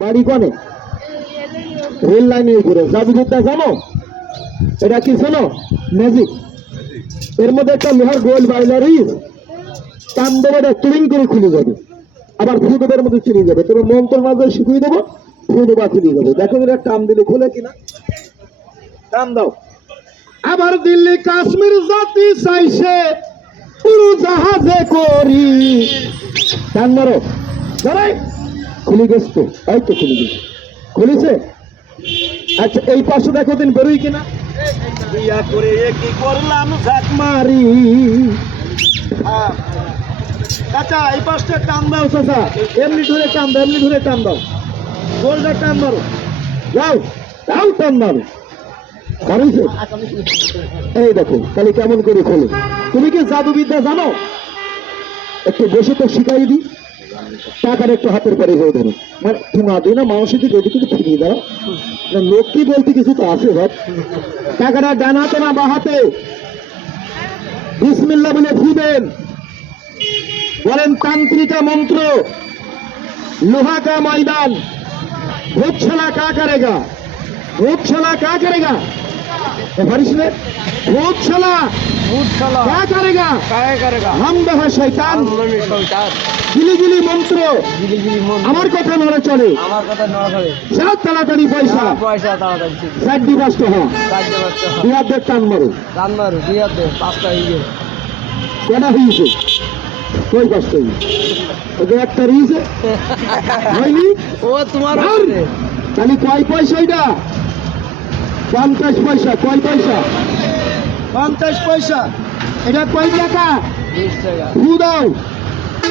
বাড়ি কনে? রেল লাইনের উপরে। জাদুবিদ্যা জানো? এটা কি শোনো? ম্যাজিক এর মধ্যে একটা লোহার গোল বাইলারি টান দেবে এটা করে খুলে যাবে। আবার ফুটবের মধ্যে চলে যাবে। তবে মন্ত্র মাঝে শিখিয়ে দেবো ফুটবা খুলে যাবে। দেখো এটা টান দিলে খুলে কিনা? টান দাও। আবার দিল্লি কাশ্মীর জাতি চাইছে পুরো জাহাজে করি। টান মারো। ধরে। খুলে গেছে। তো এই তো খুলে গেছে। খুলেছে? আচ্ছা এই পাশে দেখো দিন বেরোই কিনা। এই এই দেখো, তাহলে কেমন করে খোলে? তুমি কি জাদুবিদ্যা জানো? একটু বসে তো শিখাই দিই। টাকার একটু হাতের পরে হয়ে ধরো। মানে শোনা দিই না মানুষের দিকে ওদিকে ফিরিয়ে দাও না, লোক কি বলতে কিছু তো আছে ভাব টাকাটা ডান হাতে না বা হাতে। বিসমিল্লা বলে ফুদেন বলেন তান্ত্রিকা মন্ত্র। লোহা কা ময়দান। ভোগশালা কা করেগা? ভোগশালা কা করেগা? এ পারিস রে ভোগশালা मूर्छला কা করেগা काय करेगा হাম দেহ শয়তান আন্দোলন সরকার গিলি গিলি মন্ত্র গিলি গিলি মন আমার কথা নড়ে চলে আমার কথা নড়া করে সব তাড়াতাড়ি পয়সা পয়সা তাড়াতাড়ি ছিল চারটি পাঁচটা হ্যাঁ রাজ্য বাচ্চা দুই হাত দিয়ে টান মারো রান মারু দুই হাতে পাঁচটা ইয়ে কটা হয়েছে কই পাঁচটা ওকে একটা হয়েছে হয়নি ও তোমার আর? হাতে। তাহলে কয় পয়সা এটা পঞ্চাশ পয়সা কয় পয়সা পঞ্চাশ পয়সা। এটা কয় টাকা? ফু দাও।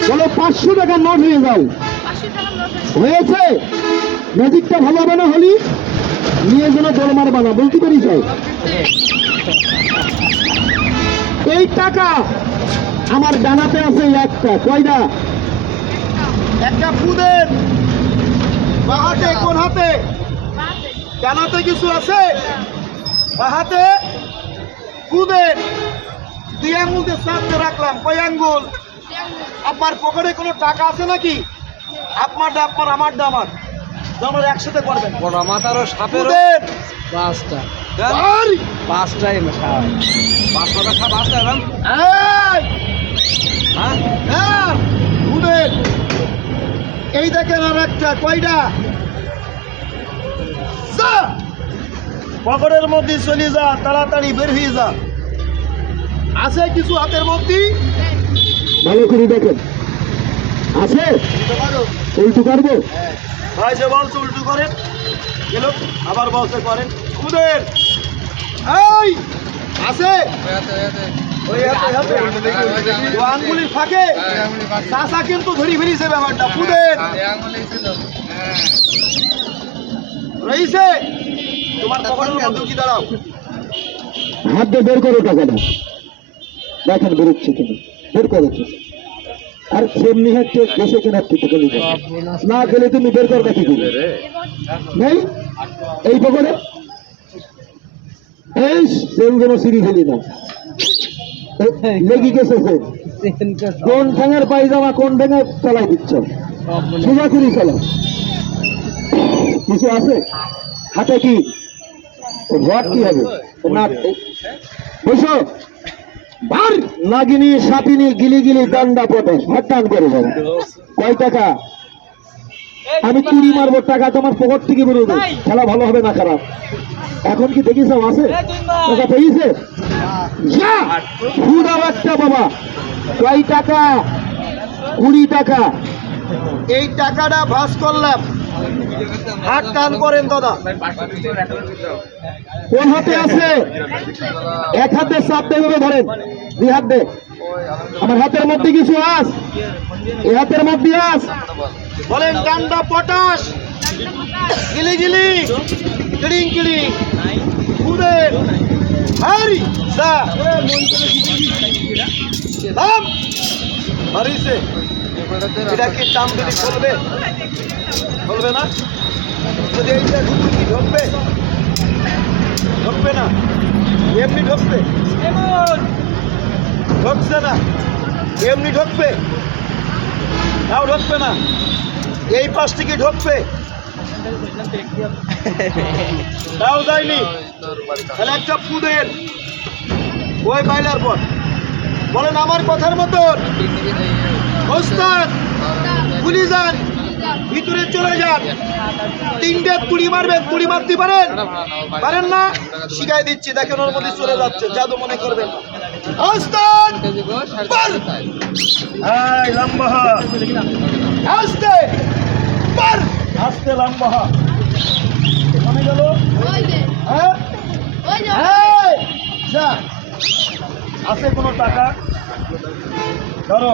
বলো পাঁচশো টাকা নোট হয়ে যাও। হয়েছে? ম্যাজিকটা ভালো হবে না হলি। নিয়ে যেন দরমার বানা বলতে পারি চাই এই টাকা আমার ডানাতে আছে একটা। কয়টা? একটা ফুদের। বা হাতে কোন হাতে? ডানাতে কিছু আছে? বা হাতে ফুদের দুই আঙ্গুল দিয়ে রাখলাম। কয় আঙ্গুল? আপনার পকেটে কোনো টাকা আছে নাকি? আপনারটা আপনার আমারটা আমার আমরা। একসাথে করবেন। বড় মাথারও ফুদের পাঁচটা আর পাঁচটাই সাপ। পাঁচটা সাপ পাঁচটা এই! হ্যাঁ? হ্যাঁ, ফুদের এই দেখেন আর একটা কয়টা? পকেটের মধ্যে চলে যা তাড়াতাড়ি বের হয়ে যা। আছে কিছু হাতের মধ্যে? ভালো করে দেখেন। আছে? উল্টু পারব? ভাই যে বলছে উল্টু করেন গেল। আবার বলছে করেন কুদের এই! আছে? ওই হাতে, হাতে। ও আঙ্গুলির ফাঁকে। চাষা কিন্তু ধরি ফেলিছে ব্যাপারটা। কুদের রয়েছে হাত বের টাকাটা। দেখেন বেরোচ্ছে বের আর সেমনি হচ্ছে দেশে কিনা থেকে গেলে না গেলে তুমি বের করবে কি নেই? এই লেগে গেছে কোন পায়জামা, কোন ঠ্যাঙে চালাই দিচ্ছ? কিছু আছে? হাতে কি? রড কি হবে? না বসো। বার নাগিনী সাপিনী গিলি গিলি ডান্ডা পটে হটান করে যাব কয় টাকা? আমি চুরি মারবো টাকা তোমার পকেট থেকে বেরোবে। খেলা ভালো হবে না খারাপ? এখন কি দেখিস আছে টাকা পেয়েছে? যা! ফুদাও একটা বাবা। কয় টাকা? কুড়ি টাকা। এই টাকাটা ভাস করলাম। হাত টান করেন দাদা। কোন হাতে আছে? এক হাতে চাপ দেবে ধরেন দুই হাত দে আমার হাতের মধ্যে কিছু আস? এ হাতের মধ্যে আস? বলেন ডান্ডা পটাশ। গিলি গিলি। কিড়িং কিড়িং। কুদের হারি। সা দাম। হারিছে এটা কি দাম দিলে চলবে চলবে না? যদি এইটা ঢুকবে কি ঢুকবে? ঢুকবে না? এমনি ঢুকবে? ঢুকছে না। এমনি ঢুকবে? তাও ঢুকবে না। এই পাশ থেকে ঢুকবে? তাও যায়নি। তাহলে একটা ফু দেন ওই বাইলার পর। বলেন আমার কথার মতন। ওস্তাদ গুলি যান। ভিতরে চলে যান। তিনটে কুড়ি মারবেন কুড়ি মারতে পারেন? পারেন না? শিখাই দিচ্ছি দেখেন ওর মধ্যে চলে যাচ্ছে জাদু মনে করবেন। আস্তে! লম্বা। গেল? হ্যাঁ? যা। আছে কোনো টাকা? ধরো।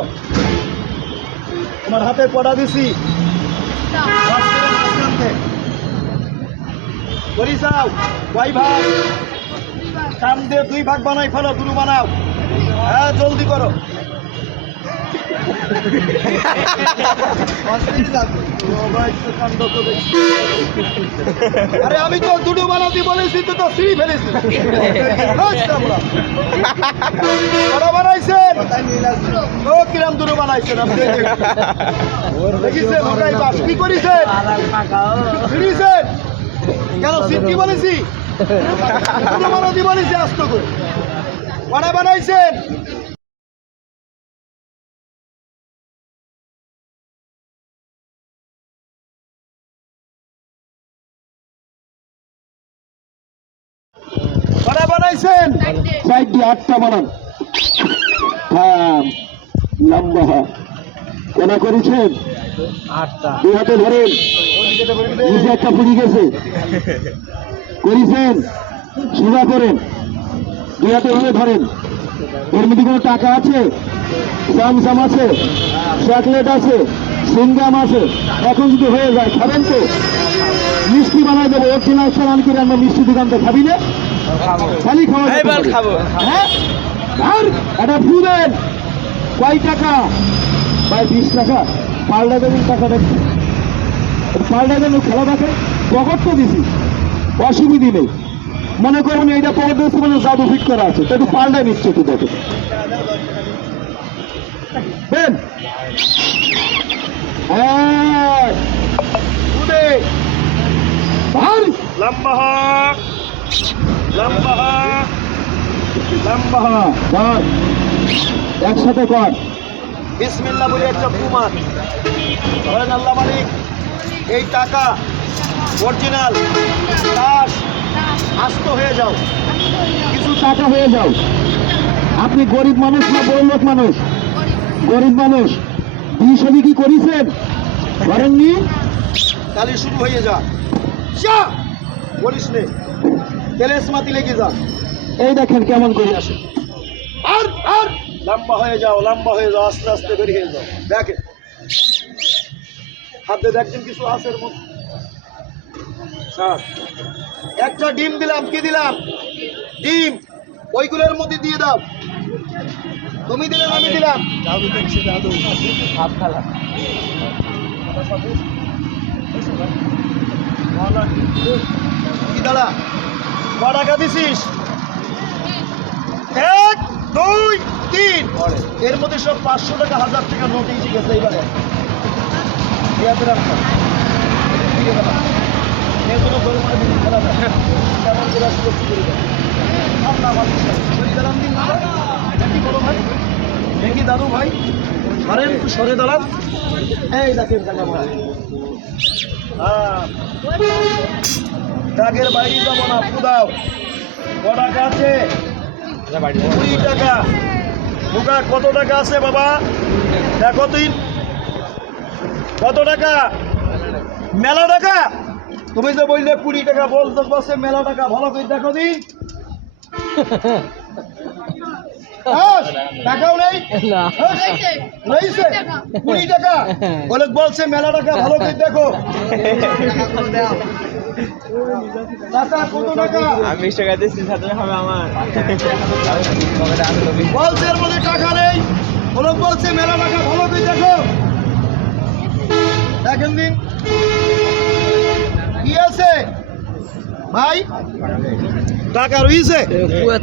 তোমার হাতে পড়া দিছি। করে যাও কয় ভাগ। কাম দিয়ে দুই ভাগ বানাই ফেলো দুটো বানাও। হ্যাঁ জলদি করো। আরে আমি তো দুটো বানাতে বলেছি, তো তো সিঁড়ি ফেলেছি। কটা বানাইছেন? ও, কিরাম দুটো বানাইছেন আপনি। দেখিছেন, ওটাই বাস। কি করেছেন? ফিরিয়েছেন কেন সিদ্ধি বলেছি? দুটো বানাতে বলেছি, আস্ত করে। কটা বানাইছেন? বানাইছেন চারটি আটটা বানান। লম্বা কেনা করেছেন? দুই হাতে ধরেন। নিচে একটা পুড়ি গেছে। করেছেন? সোজা করেন। দুই হাতে ধরে ধরেন। এর মধ্যে কোনো টাকা আছে? চামচাম আছে? চকলেট আছে? সিঙ্গাম আছে? এখন যদি হয়ে যায় খাবেন তো। মিষ্টি বানাই দেবো। অরিজিনাল সালান করে আমরা মিষ্টি দোকান তো খাবি না? খাওয়া পারে। খাব। হ্যাঁ? আর এটা দেন কয় টাকা? ভাই বিশ টাকা। পাল্টা দেবেন টাকা দেখছি পাল্টা দেবেন খেলা দেখে। পকেট তো দিছি। অসুবিধে নেই। মনে করুন এইটা পকেট দিয়েছে মানে জাদু ফিট করা আছে। তো একটু পাল্টায় নিচ্ছে একটু দেখে। এক, দুই, ভাই লম্বা কর। একসাথে কর। বিসমিল্লাহ বলে একটা কুমার। ধরেন আল্লাহ মালিক, এই টাকা অরিজিনাল দাস আস্ত হয়ে যাও। কিছু টাকা হয়ে যাও। আপনি গরিব মানুষ না বড় মানুষ? গরিব মানুষ। শাদি কি করেছেন? করেননি? তাহলে শুরু হয়ে যা! বলিস নে। তেলেস মাতি লেগে যা এই দেখেন কেমন করে আসে। আর আর লম্বা হয়ে যাও লম্বা হয়ে যাও আস্তে আস্তে বেরিয়ে যাও। দেখে হাতে দেখছেন কিছু আছে এর মধ্যে? একটা ডিম দিলাম কি দিলাম? ডিম। ওইগুলোর মধ্যে দিয়ে দাও। তুমি দিলে আমি দিলাম। জাদু দেখছি জাদু। ভাত খেলা কি দাদা? ক টাকা দিছিস? এক, দুই, তিন। এর মধ্যে সব পাঁচশো টাকা, হাজার টাকা নোট এসে গেছে এইবারে। এগুলো মানে কেমন দিন ভাই? দেখি ভাই? সরে দাঁড়ান। এই দেখেন টাকা ভাই। হ্যাঁ দাগের বাইরে যাব না ফুদাও। ক টাকা আছে? কুড়ি টাকা। মুখা কত টাকা আছে বাবা? দেখো তুই কত টাকা? মেলা টাকা? তুমি যে বললে কুড়ি টাকা বল বলতে বসে মেলা টাকা ভালো করে দেখো দিন টাকাও নেই। রয়েছে। কুড়ি টাকা। বলে বলছে মেলা টাকা ভালো করে দেখো। টাকা আমি টাকা বলছে মধ্যে টাকা নেই। বলে বলছে, মেলা টাকা ভালো করে দেখো। দেখেন দিন কি আছে? ভাই, টাকা রয়েছে?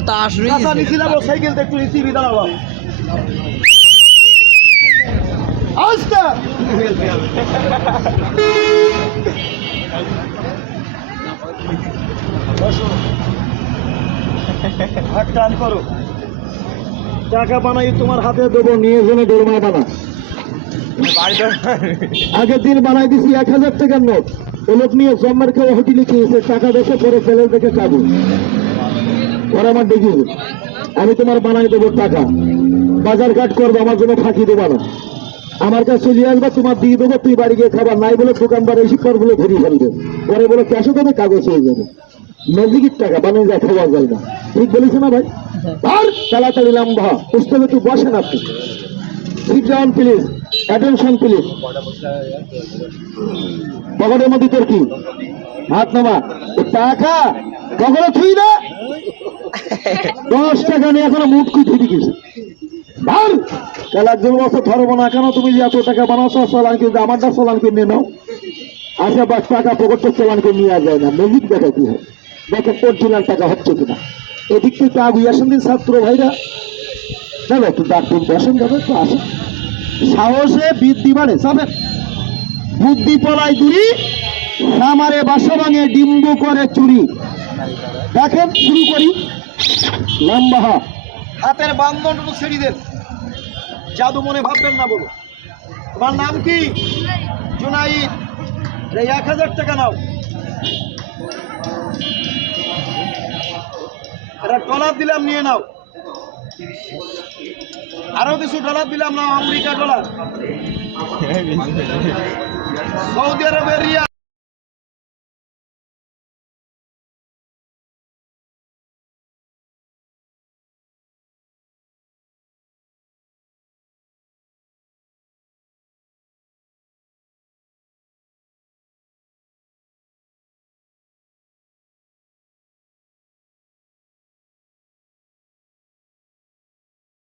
তাস টাকা নিছিলাম সাইকেল একটু রিসিভি দাঁড়াবো। আস্তে! বসো টাকা বানাই তোমার হাতে দেবো, নিয়ে জন্য ডোরমা বানা আগের দিন বানাই দিছি এক হাজার টাকার নোট। ও লোক নিয়ে জম্মার খেয়ে হোটেলে খেয়েছে টাকা দেখে পরে ফেলে দেখে কাবু ওরা আমার দেখিয়েছে আমি তোমার বানাই দেবো টাকা। বাজার ঘাট করব, আমার জন্য ফাঁকি দেবো না। আমার কাছে চলে আসবা, তোমার দিয়ে দেবো, তুই বাড়ি গিয়ে খাবার। নাই বলে দোকানদার এসে বলে ঘুরিয়ে ফেলবে পরে বলে ক্যাশও দেবে, কাগজ হয়ে যাবে। ম্যাজিকের টাকা, বানিয়ে যায় খাওয়া যায় না। ঠিক বলেছে না ভাই? আর তাড়াতাড়ি লম্বা পুস্তকে তুই বসেন আপনি। Sit down please attention please পকেটের মধ্যে তোর কি? হাত নামা। টাকা? কখনো থুই না? দশ টাকা নিয়ে এখনও মুটকুই থুই গেছে ভার কাল একজন বছর ধরবো না কেন? তুমি যে এত টাকা বানাচ্ছ চালান কিনতে আমারটা চালান কিনে নাও। আচ্ছা বাস, টাকা পকেটের চালান কিনে নিয়ে যায় না। ম্যাজিক দেখা কি হয়? দেখো অরিজিনাল টাকা হচ্ছে কিনা। এদিক থেকে আগুই আসেন দিন, ছাত্র ভাইরা। চলো একটু ডাক্তার বসেন যাবে একটু আসেন। সাহসে বৃদ্ধি বাড়ে যাবেন বুদ্ধি পলায় দূরি সামারে বাসা ভাঙে ডিম্ব করে চুরি। দেখেন, শুরু করি। লম্বা হাত হাতের বান্ধনটুকু ছেড়ে দেন। জাদু মনে ভাববেন না বলো তোমার নাম কি? জুনাইদ। এই এক হাজার টাকা নাও। এটা ডলার দিলাম নিয়ে নাও। আরও কিছু ডলার দিলাম না আমেরিকা ডলার। সৌদি আরবের রিয়াল।